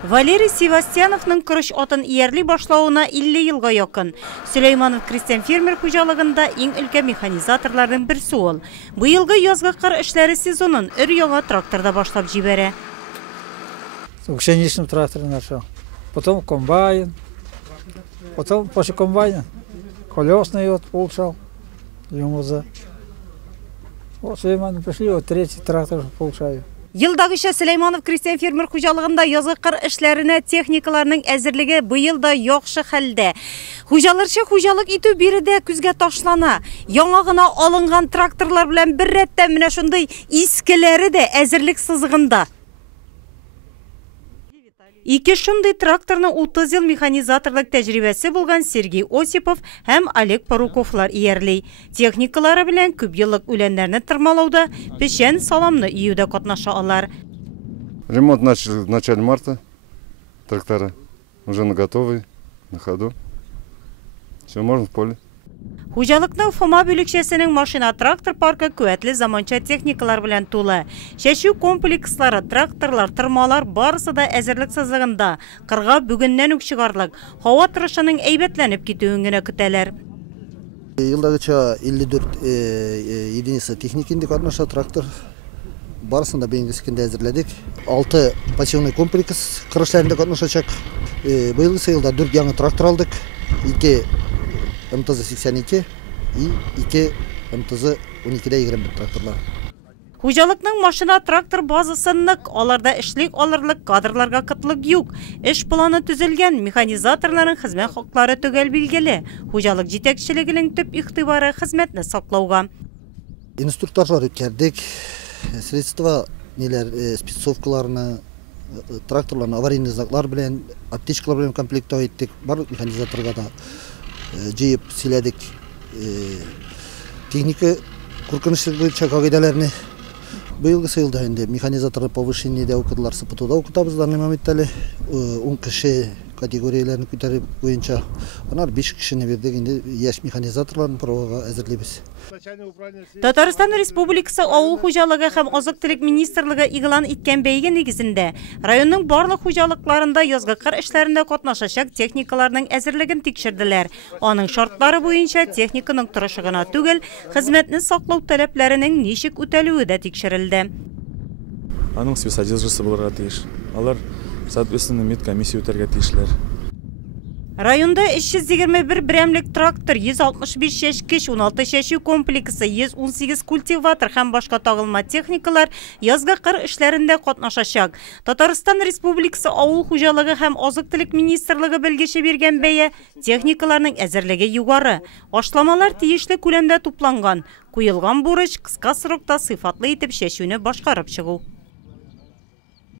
Валерий Севастьяновның күреш атын иярлей башлауына 50 елга якын. Сөләйманов крестьян фермер хуҗалыгында иң өлкә механизаторлардан берсе ул. Быелгы язгы кыр эшләре сезонын өр-яңа тракторда башлап җибәрә. Пшеничный трактор начал, потом комбайн, потом после комбайна колесный вот получал, юмуза. Вот Сулейманов пришли, вот третий трактор получаю. Елдагыча Сөләйманов крестьян фермер хуҗалыгында язгы кыр эшләренә техникаларның әзерлеге быел да яхшы хәлдә. Хуҗаларча хуҗалык итү биредә күзгә ташлана. Яңа гына алынган тракторлар белән бер рәттә менә шундый искеләре дә әзерлек сызыгында. Ике шундый тракторның 30 ел механизаторлык тәҗрибәсе булган Сергей Осипов һәм Олег Паруковлар иярлей. Техникалары белән күп еллык үләннәрне тырмалауда, печән, саламны июдә катнаша алар. Ремонт начали в начале марта. Трактора уже готовы, на ходу. Все, можно в поле. Хуҗалыкның Фома бүлекчәсенең машина трактор паркы куәтле заманча техникалар белән тулы. Шәшү комплекслары, тракторлар, тырмалар барысы да әзерлек сызыгында. Кырга бүгеннән үк чыгарлык. Һава торышының әйбәтләнеп китүен генә көтәләр. Елдагыча 54 единица техникинде катнаша трактор. Барысын да бензискинде әзерләдек. 6 пассивный комплекс кыр эшләрендә катнашачак. Быелгы елда 4 яңа трактор алдык. 2 МТЗ-82 и 2 МТЗ-12-21 тракторлар. Хуҗалыкның машина трактор базасы нык, аларда эшлек алырлык кадрларга кытлык юк. Эш планы төзелгән, механизаторларның хезмәт хаклары төгәл билгеле. Хуҗалык җитәкчелегенең төп игътибары хезмәтне саклауга. Инструктажлар үткәрдек, средства спецовкаларны, тракторларны аварийный знаклар белән, аптечкалар белән комплектау иттек. Барлык механизаторга да җыеп сөйләдек. Техника куркынычлы буенча кагыйдәләрне быелгы елда инде механизаторы повышениедә укыдылар, сыпытуда укытабыз данный моментта әле 10 кеше категорияләрне күтәреп буенча. Анар 5 кешене бирдек, инде яшь механизаторларны пробага әзерлибез. Татарстан Республикасы авыл хуҗалыгы һәм азык-төлек министрлыгы игълан иткән бәйге нигезендә районның барлык хуҗалыкларында язгы кыр эшләрендә катнашачак техникаларның әзерлеген тикшерделәр. Аның шартлары буенча техниканың торышы гына түгел, хезмәтне саклау таләпләренең ничек үтәлүе дә тикшерелде. Аның спецодеждасы булырга тиеш. Алар соответственно медкомиссия үтәргә тиешләр. Районда 321 берәмлек трактор, 165 чәчкеч, 16 чәчү комплексы, 118 культиватор һәм башка тагылма техникалар язгы кыр эшләрендә катнашачак. Татарстан Республикасы авыл хуҗалыгы һәм азык-төлек министрлыгы белгече биргән бәя техникаларның әзерлеге югары. Ашламалар тиешле күләмдә тупланган. Куелган бурыч кыска срокта сыйфатлы итеп чәчүне башкарып чыгу.